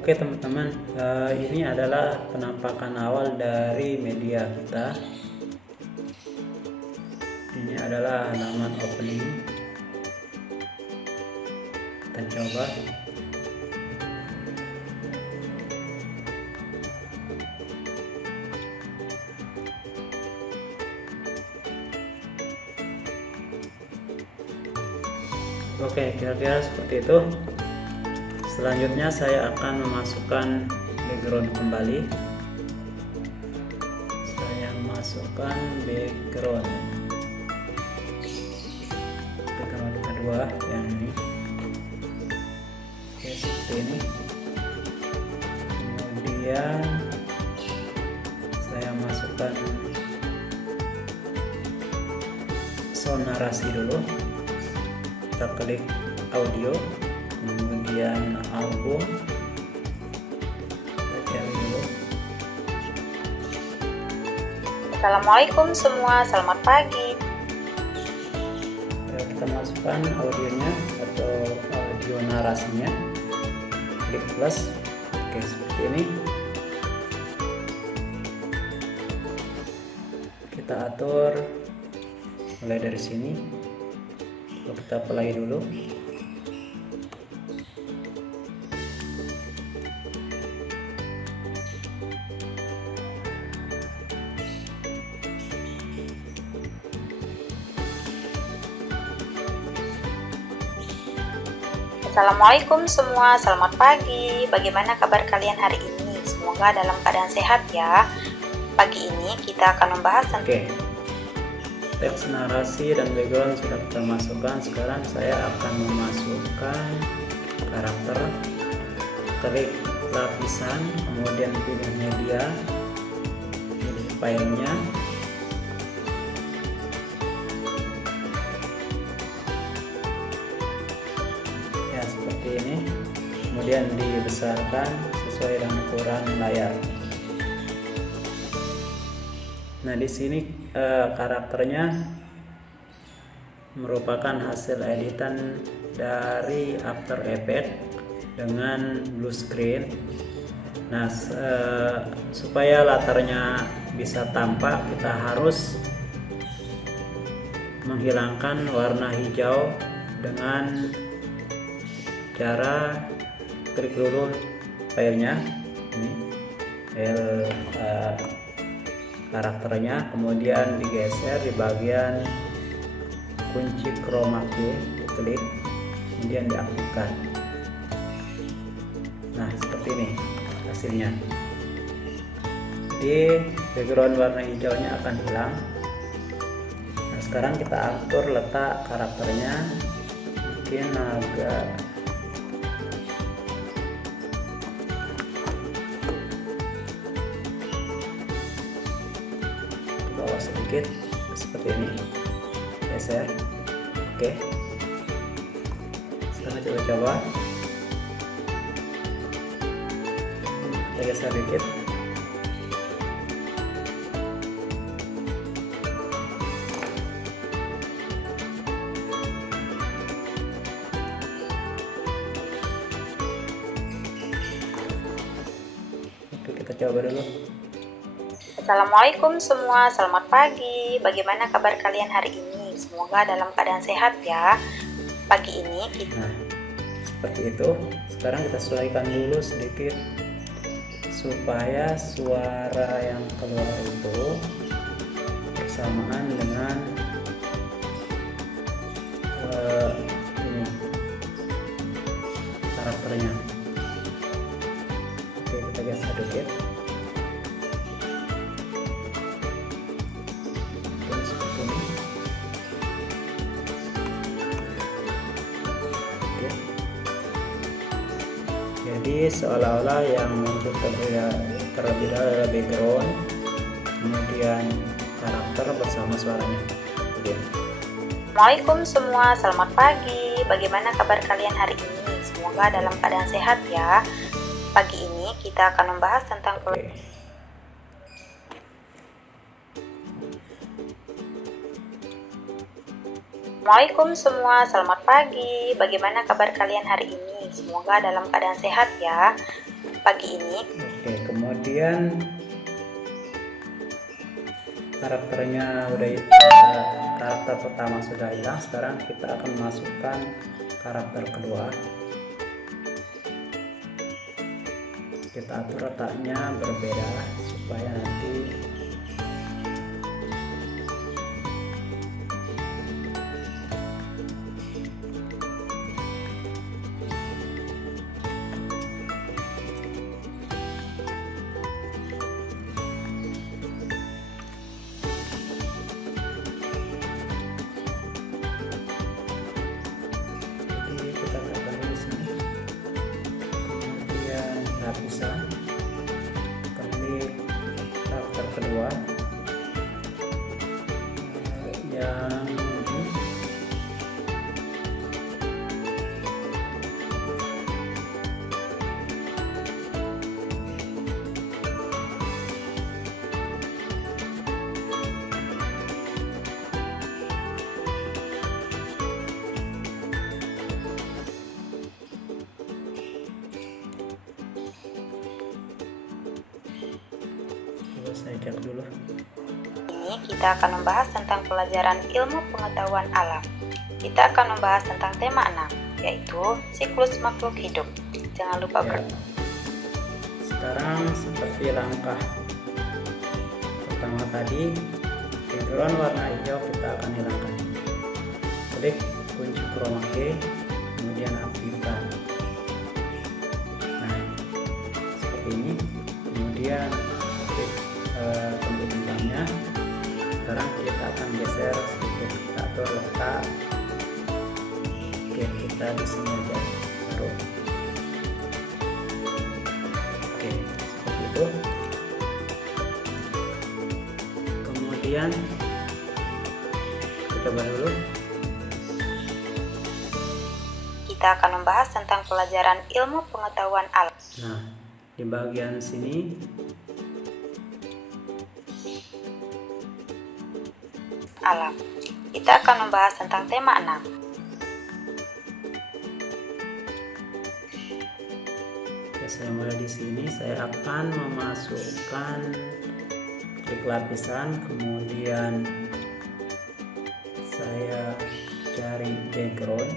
Oke teman-teman, ini adalah penampakan awal dari media kita. Ini adalah halaman opening. Kita coba. Oke, kira-kira seperti itu. Selanjutnya saya akan memasukkan background kembali. Saya masukkan background kedua yang ini. Oke, seperti ini. Kemudian saya masukkan sound narasi dulu. Kita klik audio, kemudian album, kita cari dulu. Assalamualaikum semua, selamat pagi. Kita masukkan audionya atau audio narasinya, klik plus. Oke, seperti ini. Kita atur mulai dari sini. Kita play dulu. Assalamualaikum semua, selamat pagi. Bagaimana kabar kalian hari ini? Semoga dalam keadaan sehat ya. Pagi ini kita akan membahas tentang Teks narasi dan background sudah kita masukkan. Sekarang saya akan memasukkan karakter. Klik lapisan, kemudian pilih media, pilih filenya. Ya, seperti ini. Kemudian dibesarkan sesuai dengan ukuran layar. Nah, di sini karakternya merupakan hasil editan dari After Effects dengan blue screen. Nah, supaya latarnya bisa tampak, kita harus menghilangkan warna hijau dengan cara klik dulu filenya, ini file karakternya, kemudian digeser di bagian kunci chroma key, diklik, kemudian diaktifkan. Nah, seperti ini hasilnya. Jadi background warna hijaunya akan hilang. Nah, sekarang kita atur letak karakternya, mungkin agak bawah sedikit, seperti ini, geser. Oke, sekarang coba kita geser dikit. Oke, kita coba dulu. Assalamualaikum semua, selamat pagi. Bagaimana kabar kalian hari ini? Semoga dalam keadaan sehat ya. Pagi ini kita Seperti itu. Sekarang kita sesuaikan dulu sedikit supaya suara yang keluar itu bersamaan dengan ini karakternya. Oke, kita geser sedikit. Oke, seperti ini. Oke. Jadi seolah-olah yang muncul terlebih dahulu adalah background, kemudian karakter bersama suaranya. Oke. Assalamualaikum semua, selamat pagi. Bagaimana kabar kalian hari ini? Semoga dalam keadaan sehat ya. Pagi ini kita akan membahas tentang Oke. Assalamualaikum semua, selamat pagi. Bagaimana kabar kalian hari ini? Semoga dalam keadaan sehat ya. pagi ini. Oke, kemudian karakternya udah karakter pertama sudah hilang. Sekarang kita akan masukkan karakter kedua. Kita atur letaknya berbeda supaya nanti lapisan, klik karakter kedua yang ini. Saya cek dulu. Ini kita akan membahas tentang pelajaran ilmu pengetahuan alam. Kita akan membahas tentang tema 6, yaitu siklus makhluk hidup. Jangan lupa Sekarang seperti langkah pertama tadi, background warna hijau kita akan hilangkan. Klik kunci chroma key, kemudian aktifkan. Nah, seperti ini. Kemudian klik tombol bintangnya. Sekarang kita akan geser sedikit, kita atur letak. Oke, kita di sini aja taruh. Oke, seperti itu. Kemudian kita coba dulu. Kita akan membahas tentang pelajaran ilmu pengetahuan alam. Nah, di bagian sini Alam. Kita akan membahas tentang tema 6. ya, saya mulai di sini. Saya akan memasukkan klik lapisan, kemudian saya cari background.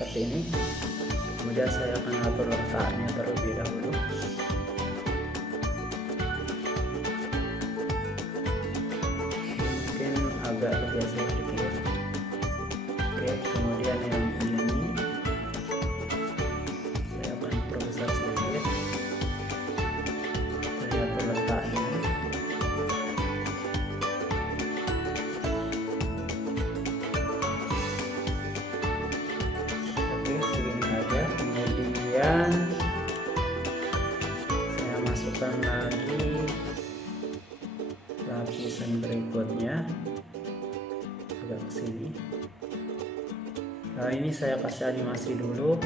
Seperti ini. Kemudian saya akan atur letaknya terlebih dahulu. Mungkin agak bergeser sedikit. Oke, kemudian yang ini saya akan perbesar sedikit. Saya atur letaknya. Kemudian saya masukkan lagi lapisan berikutnya agak ke sini. Nah, ini saya kasih animasi dulu.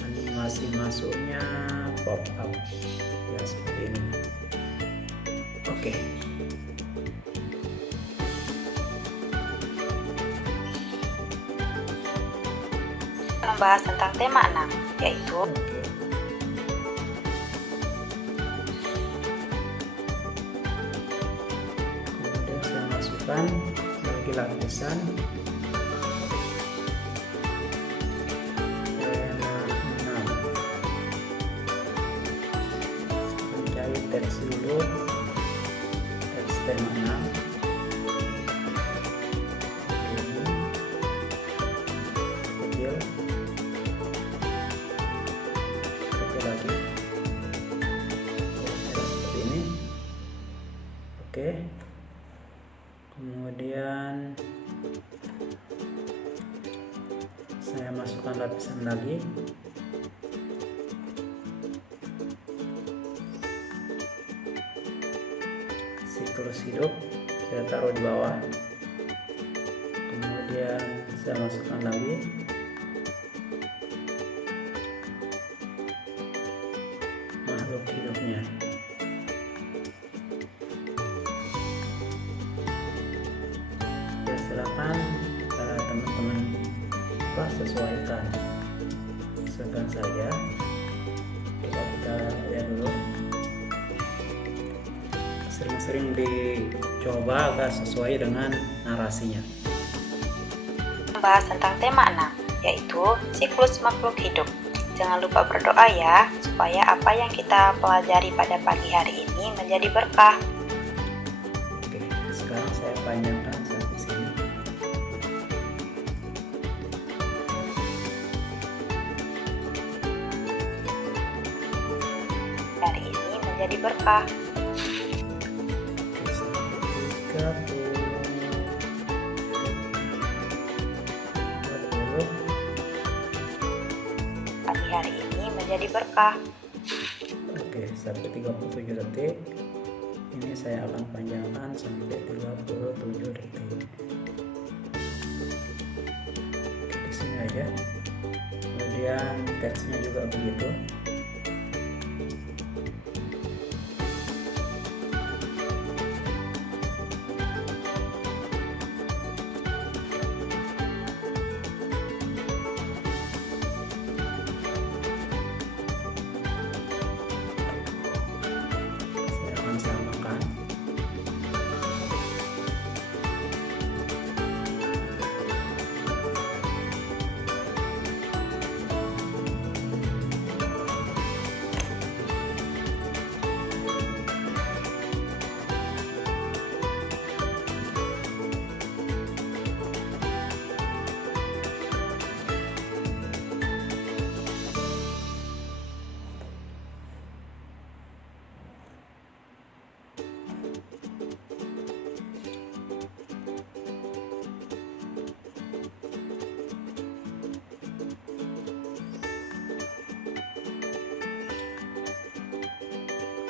Animasi masuknya pop up ya, seperti ini. Oke. Membahas tentang tema 6, yaitu kemudian saya masukkan lagi lapisan tema 6. Mencari teks dulu, teks tema 6. Oke, kemudian saya masukkan lapisan lagi. Siklus hidup saya taruh di bawah. Kemudian saya masukkan lagi makhluk hidupnya. Ya, silakan teman-teman sesuaikan saja. Coba kita lihat dulu, sering-sering dicoba agar sesuai dengan narasinya. Membahas tentang tema 6, yaitu siklus makhluk hidup. Jangan lupa berdoa ya, supaya apa yang kita pelajari pada pagi hari ini menjadi berkah. Oke, sekarang saya panjangkan sampai sini. Hari ini menjadi berkah. Pagi hari ini menjadi berkah. Oke, sampai 37 detik. Ini saya akan panjangkan sampai 37 detik. Oke, di sini aja. Kemudian teksnya juga begitu.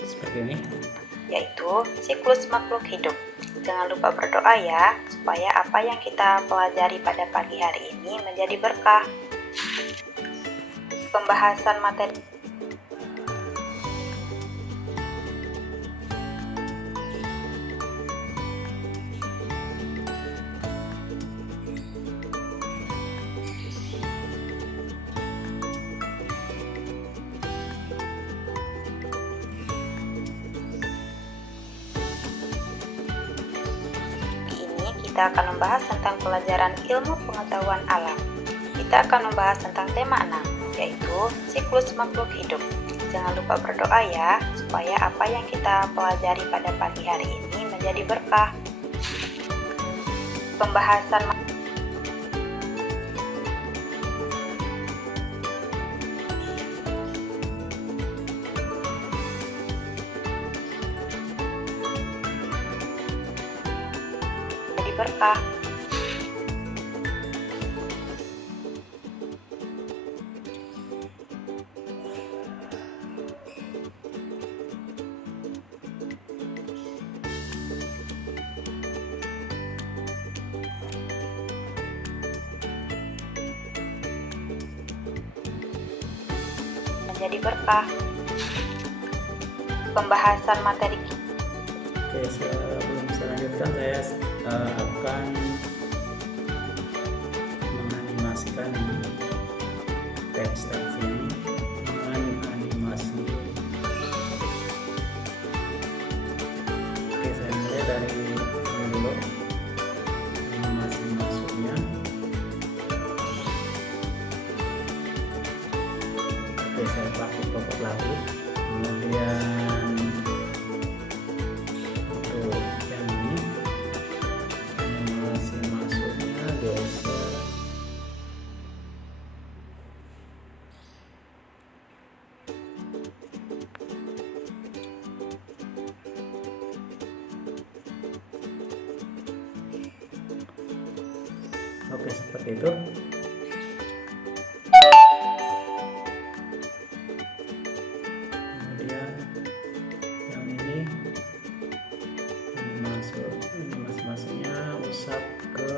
Seperti ini, yaitu siklus makhluk hidup. Jangan lupa berdoa ya, supaya apa yang kita pelajari pada pagi hari ini menjadi berkah. Pembahasan materi kita akan membahas tentang pelajaran ilmu pengetahuan alam. Kita akan membahas tentang tema 6, yaitu siklus makhluk hidup. Jangan lupa berdoa ya, supaya apa yang kita pelajari pada pagi hari ini menjadi berkah. Pembahasan berkah. Menjadi berkah. Pembahasan materi. Oke, sebelum selanjutnya saya akan menganimasikan teks ini dengan animasi. Oke, saya mulai dari ini dulu, animasi masuknya. Oke, saya pakai pokok lagu, kemudian oke, seperti itu. Kemudian yang ini masuknya usap ke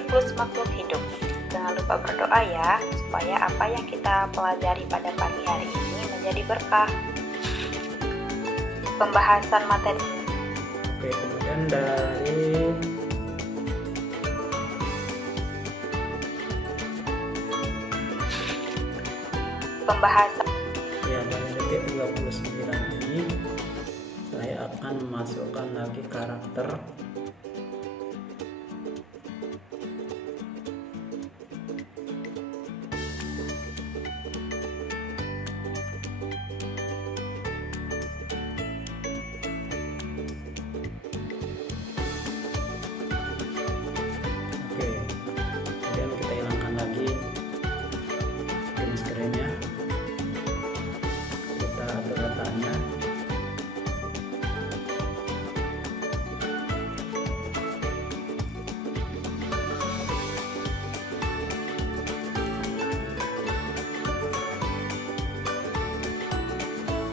siklus makhluk hidup. Jangan lupa berdoa ya, supaya apa yang kita pelajari pada pagi hari ini menjadi berkah. Pembahasan materi. Oke, kemudian dari Pembahasan ya dari detik 39 ini saya akan memasukkan lagi karakter kemudian kita hilangkan lagi green screen-nya, kita atur letaknya.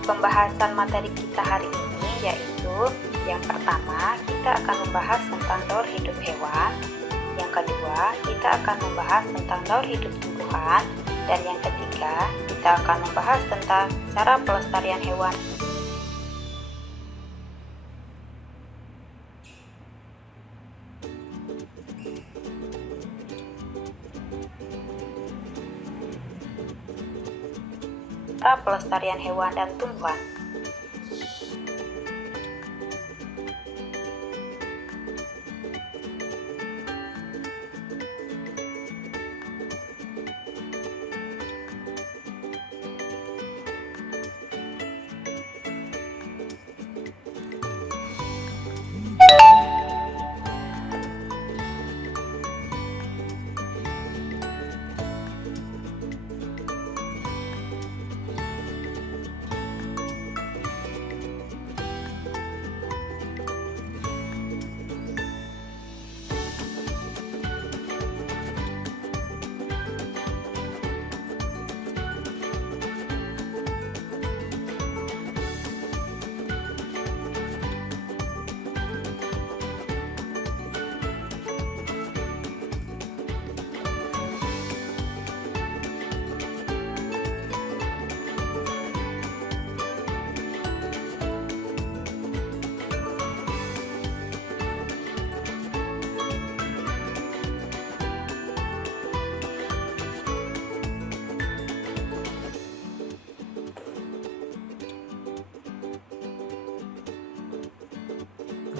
Pembahasan materi kita hari ini yaitu yang pertama, kita akan membahas tentang daur hidup hewan. Yang kedua, kita akan membahas tentang daur hidup tumbuhan. Dan yang ketiga, kita akan membahas tentang cara pelestarian hewan. Cara pelestarian hewan dan tumbuhan.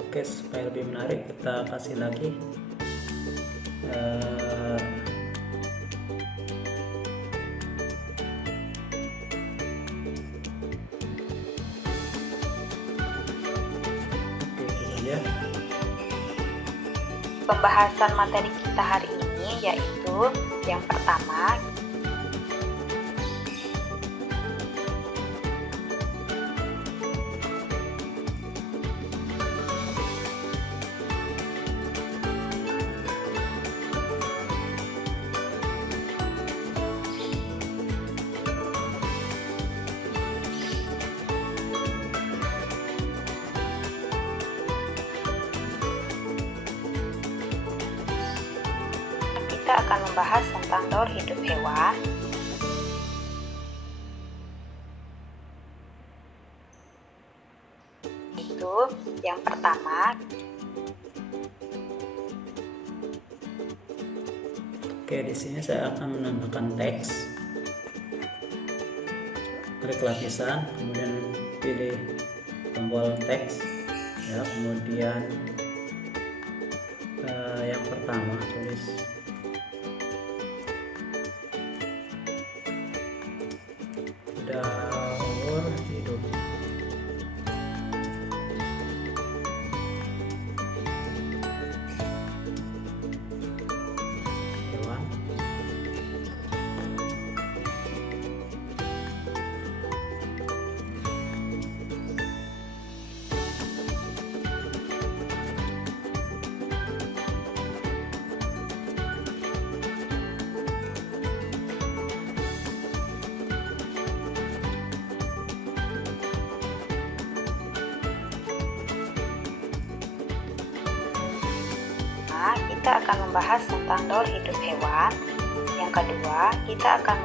Oke, supaya lebih menarik kita kasih lagi ya. Pembahasan materi kita hari ini yaitu yang pertama, kita akan membahas tentang daur hidup hewan. Itu yang pertama. Oke, di sini saya akan menambahkan teks. Klik lapisan, kemudian pilih tombol teks, ya, kemudian yang pertama tulis daur hidup hewan. kita akan membahas tentang daur hidup hewan. Yang kedua, kita akan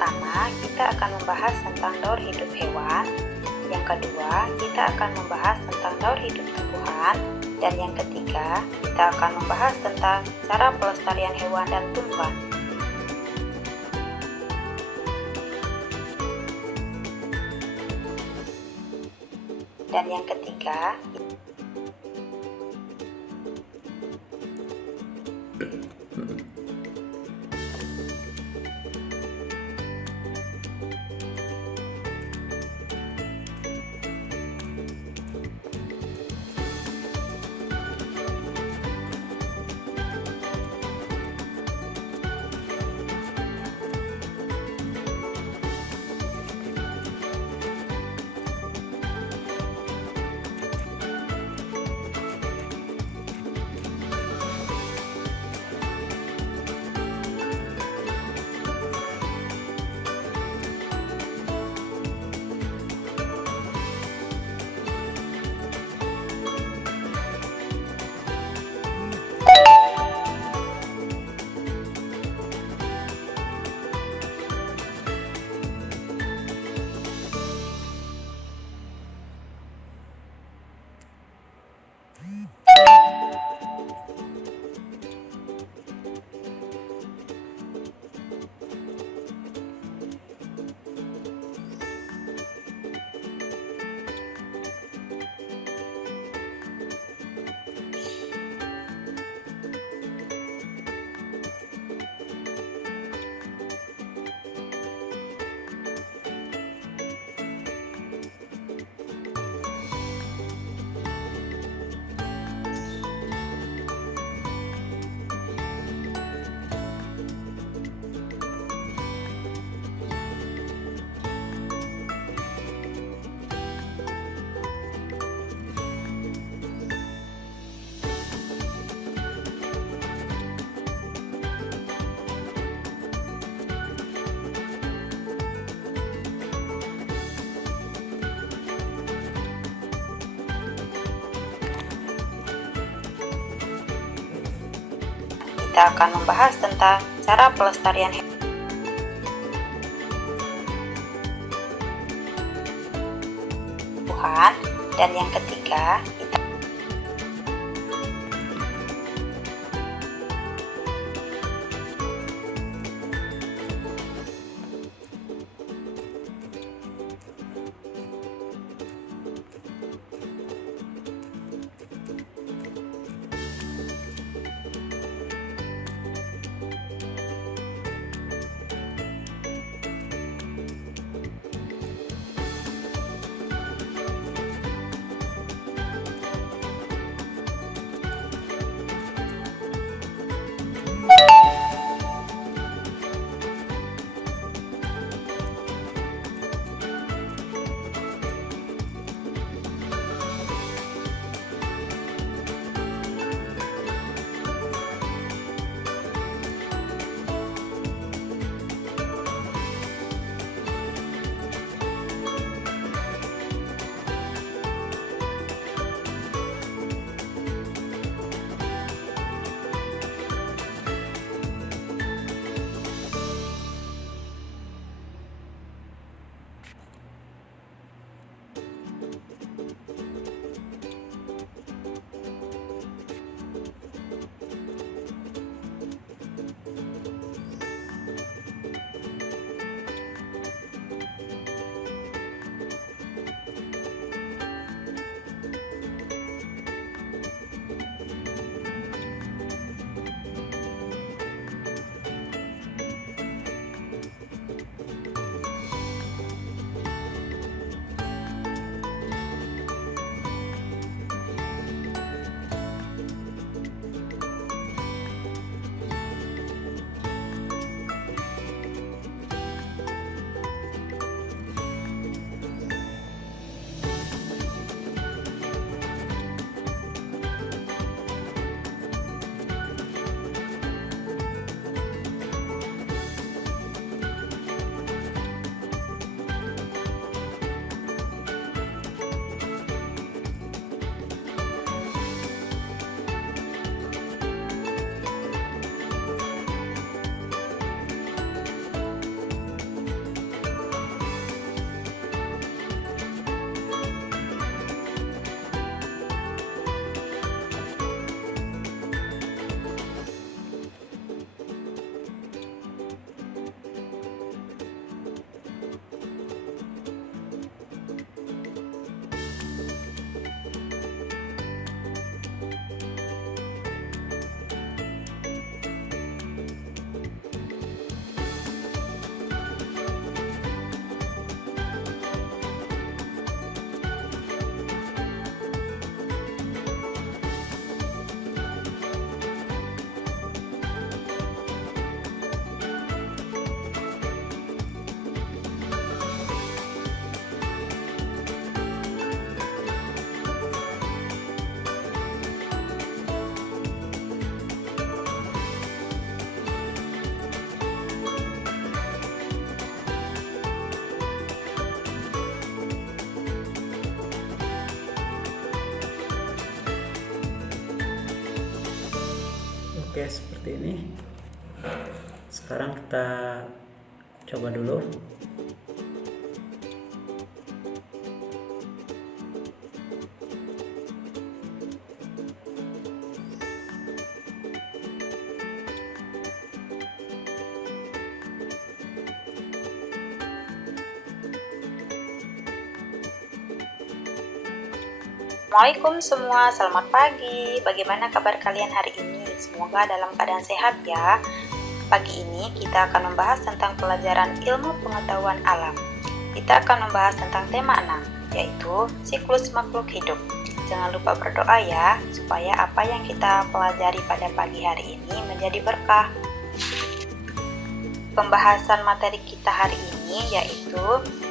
pertama, kita akan membahas tentang daur hidup hewan. Yang kedua, kita akan membahas tentang daur hidup tumbuhan. Dan yang ketiga, kita akan membahas tentang cara pelestarian hewan dan tumbuhan. Dan yang ketiga, kita akan membahas tentang cara pelestarian tumbuhan. Dan yang ketiga, kita Oke, seperti ini. Sekarang kita coba dulu. Assalamualaikum semua, selamat pagi. Bagaimana kabar kalian hari ini? Semoga dalam keadaan sehat ya. Pagi ini kita akan membahas tentang pelajaran ilmu pengetahuan alam. Kita akan membahas tentang tema 6, yaitu siklus makhluk hidup. Jangan lupa berdoa ya, supaya apa yang kita pelajari pada pagi hari ini menjadi berkah. Pembahasan materi kita hari ini yaitu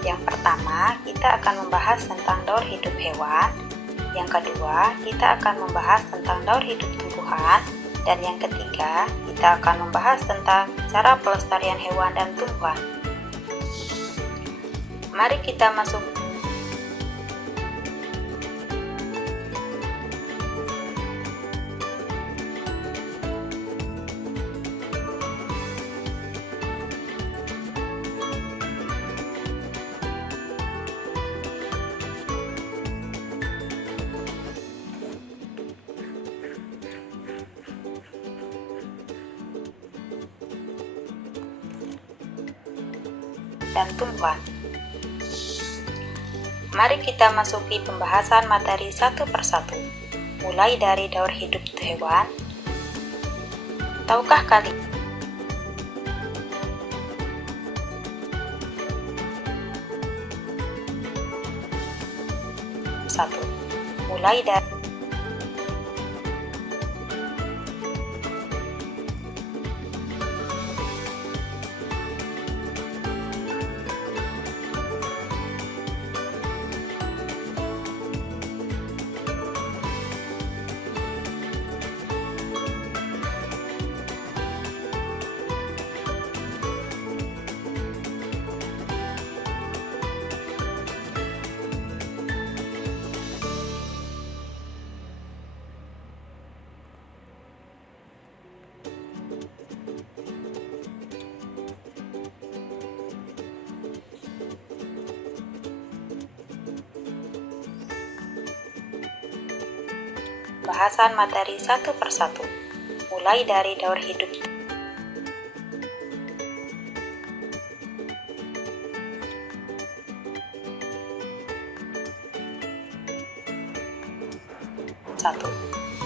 yang pertama, kita akan membahas tentang daur hidup hewan. Yang kedua, kita akan membahas tentang daur hidup tumbuhan. Dan yang ketiga, kita akan membahas tentang cara pelestarian hewan dan tumbuhan. Mari kita masuk. dan tumbuhan. Mari kita masuki pembahasan materi satu persatu, mulai dari daur hidup hewan. Tahukah kalian? Mulai dari bahasan materi satu persatu, mulai dari daur hidup.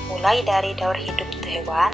Mulai dari daur hidup hewan.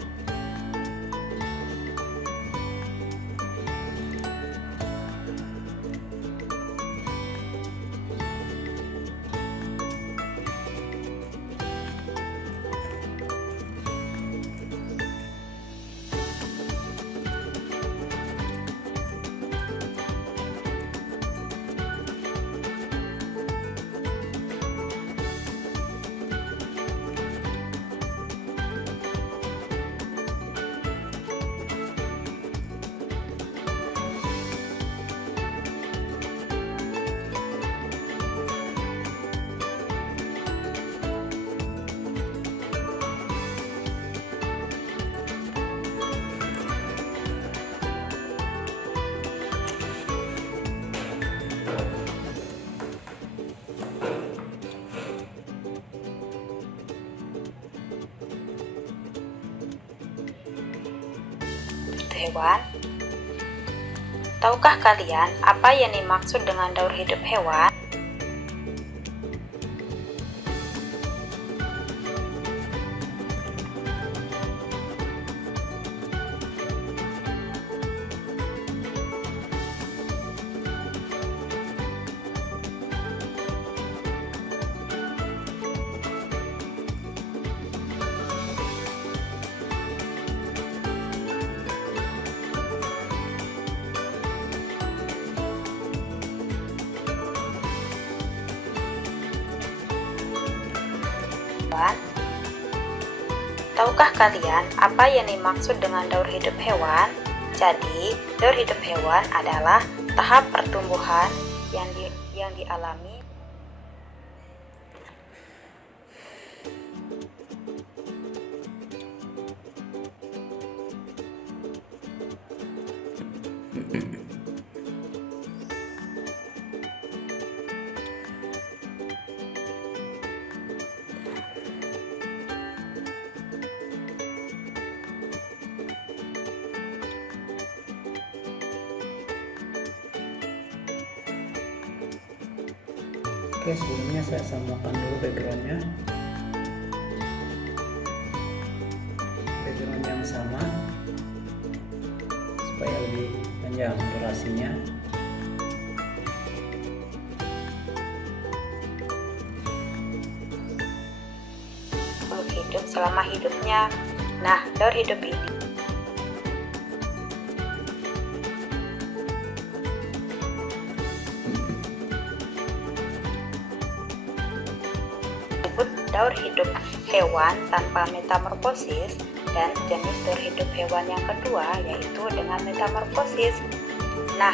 Hewan. Tahukah kalian apa yang dimaksud dengan daur hidup hewan? Tahukah kalian apa yang dimaksud dengan daur hidup hewan? Jadi, daur hidup hewan adalah tahap pertumbuhan yang dialami Oke, sebelumnya saya samakan dulu backgroundnya. Background yang sama supaya lebih panjang durasinya. makhluk hidup selama hidupnya. Nah, daur hidup ini daur hidup hewan tanpa metamorfosis, dan jenis daur hidup hewan yang kedua yaitu dengan metamorfosis. Nah,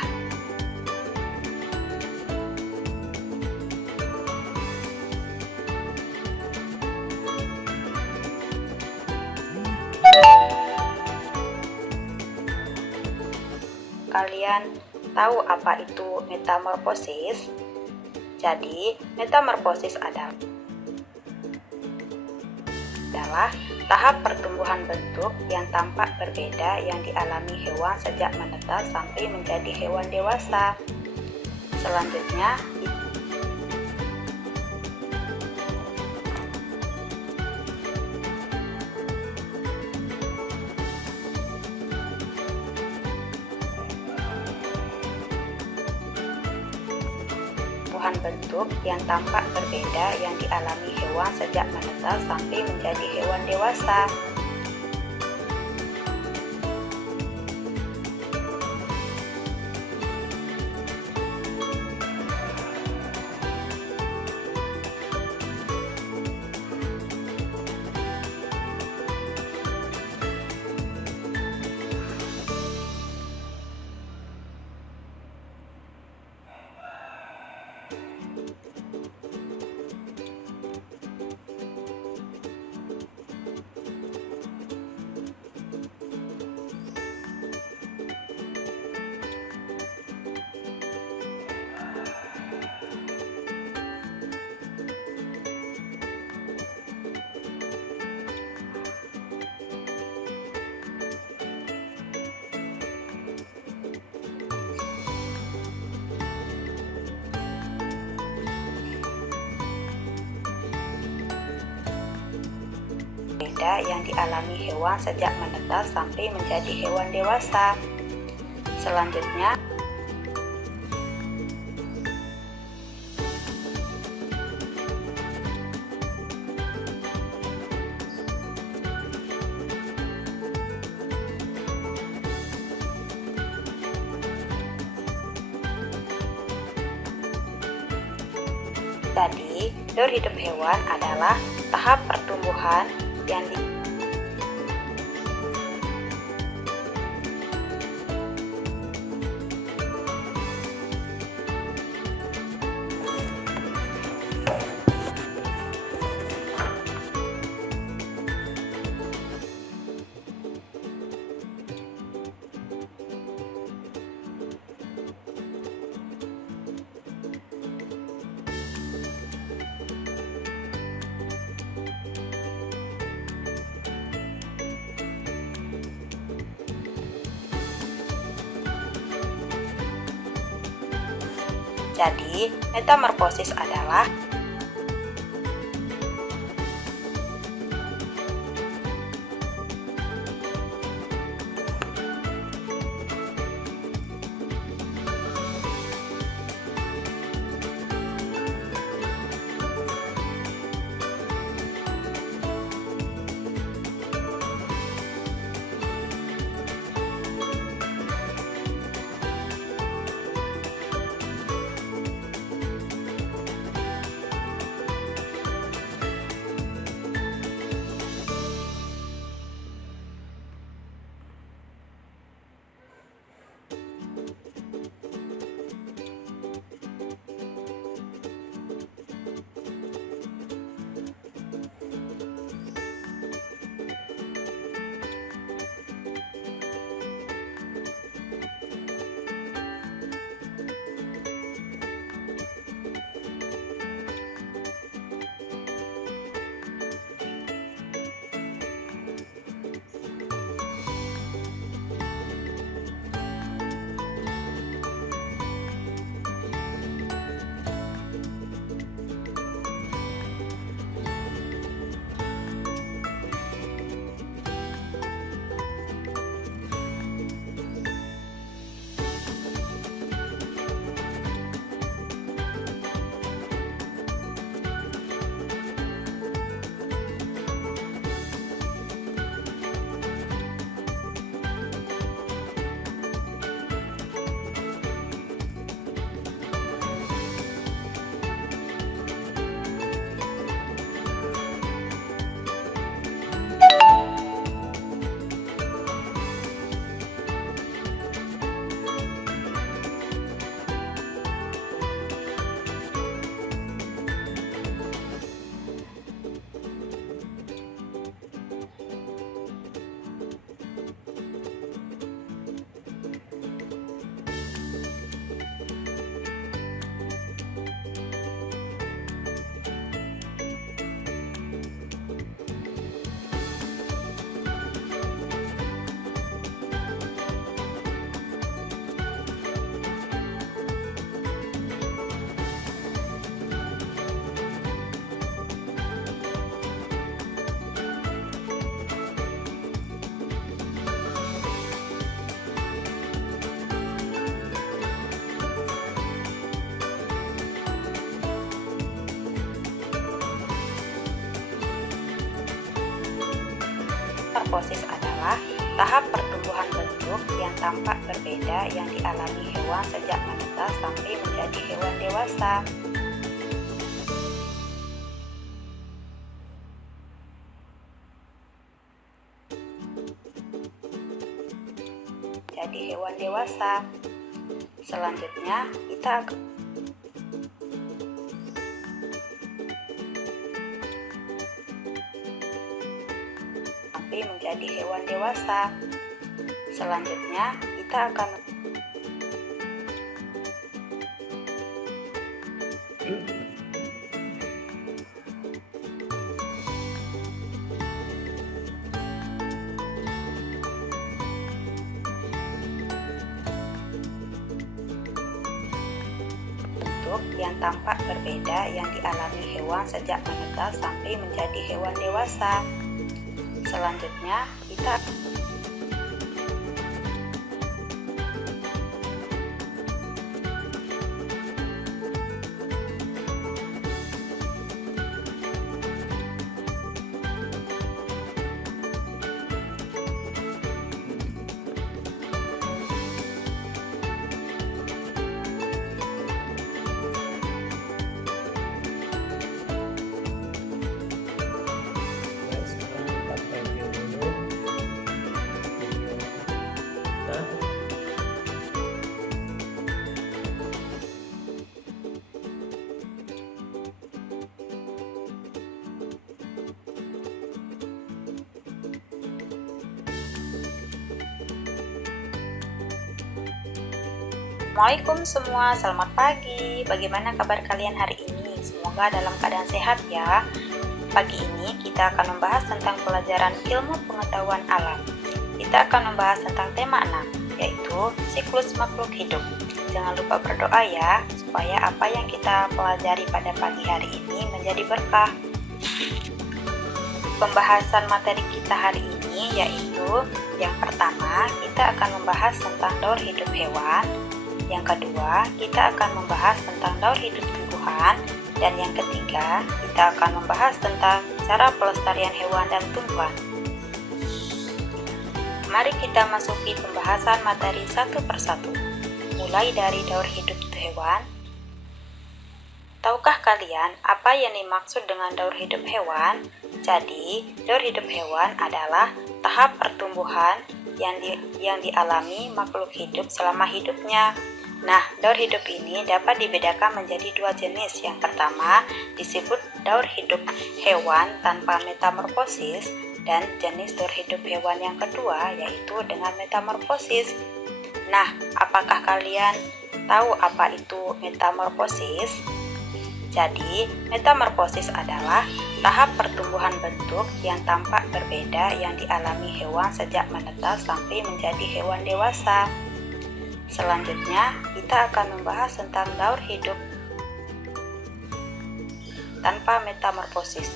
kalian tahu apa itu metamorfosis? Jadi, metamorfosis adalah tahap pertumbuhan bentuk yang tampak berbeda yang dialami hewan sejak menetas sampai menjadi hewan dewasa. Selanjutnya, tumbuhan bentuk yang tampak berbeda yang dialami hewan sejak menetas sampai menjadi hewan dewasa. Beda yang dialami hewan sejak menetas sampai menjadi hewan dewasa. Selanjutnya, tadi, alur hidup hewan adalah tahap pertumbuhan yang Jadi, metamorfosis adalah Metamorfosis adalah tahap pertumbuhan bentuk yang tampak berbeda yang dialami hewan sejak menetas sampai menjadi hewan dewasa. Jadi hewan dewasa. Selanjutnya kita akan sampai menjadi hewan dewasa. Selanjutnya kita akan bentuk yang tampak berbeda yang dialami hewan sejak menetas sampai menjadi hewan dewasa. Selanjutnya kita Assalamualaikum semua, selamat pagi. Bagaimana kabar kalian hari ini? Semoga dalam keadaan sehat ya. Pagi ini kita akan membahas tentang pelajaran ilmu pengetahuan alam. Kita akan membahas tentang tema 6, yaitu siklus makhluk hidup. Jangan lupa berdoa ya, supaya apa yang kita pelajari pada pagi hari ini menjadi berkah. Pembahasan materi kita hari ini yaitu yang pertama, kita akan membahas tentang daur hidup hewan. Yang kedua, kita akan membahas tentang daur hidup tumbuhan. Dan yang ketiga, kita akan membahas tentang cara pelestarian hewan dan tumbuhan. Mari kita masuki pembahasan materi satu persatu. Mulai dari daur hidup hewan. Tahukah kalian apa yang dimaksud dengan daur hidup hewan? Jadi, daur hidup hewan adalah tahap pertumbuhan yang dialami makhluk hidup selama hidupnya. Nah, daur hidup ini dapat dibedakan menjadi dua jenis. Yang pertama disebut daur hidup hewan tanpa metamorfosis, dan jenis daur hidup hewan yang kedua yaitu dengan metamorfosis. Nah, apakah kalian tahu apa itu metamorfosis? Jadi, metamorfosis adalah tahap pertumbuhan bentuk yang tampak berbeda yang dialami hewan sejak menetas sampai menjadi hewan dewasa. Selanjutnya, kita akan membahas tentang daur hidup tanpa metamorfosis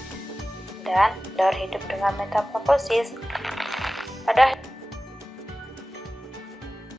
dan daur hidup dengan metamorfosis. Pada